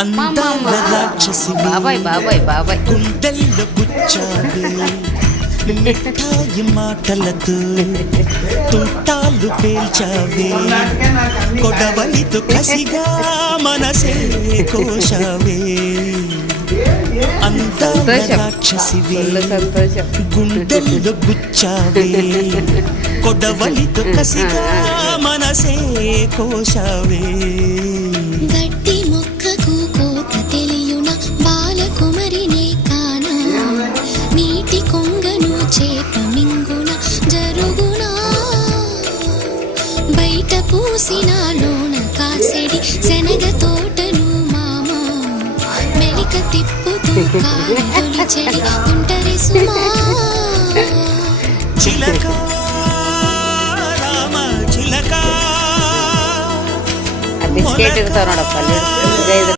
అందాల రాక్షసివి బాబాయ్ బాబాయ్ బాబాయ్ గుండెల్లో గుచ్చావే మిఠాయి మాటలతో తుంటాలు పేల్చావే కొడవలితో కసిగా మనసే కోశావే అందాల రాక్షసివి గుండెల్లో గుచ్చావే కొడవలితో కసిగా మనసే కోశావే గట్టి మొక్కకు కోత తెలియున బాలకుమరినే కానా నీటి కొంగను చేప మింగున జరుగునా బయట పూసిన లోన కాసెడి శనగ తోటను మామ మెలిక తిప్పుతూ కాలి చెడి ఉంటరి సుమా చిలక రామ చిలక బిస్కెట్ ఎగుతాడు పల్లెడు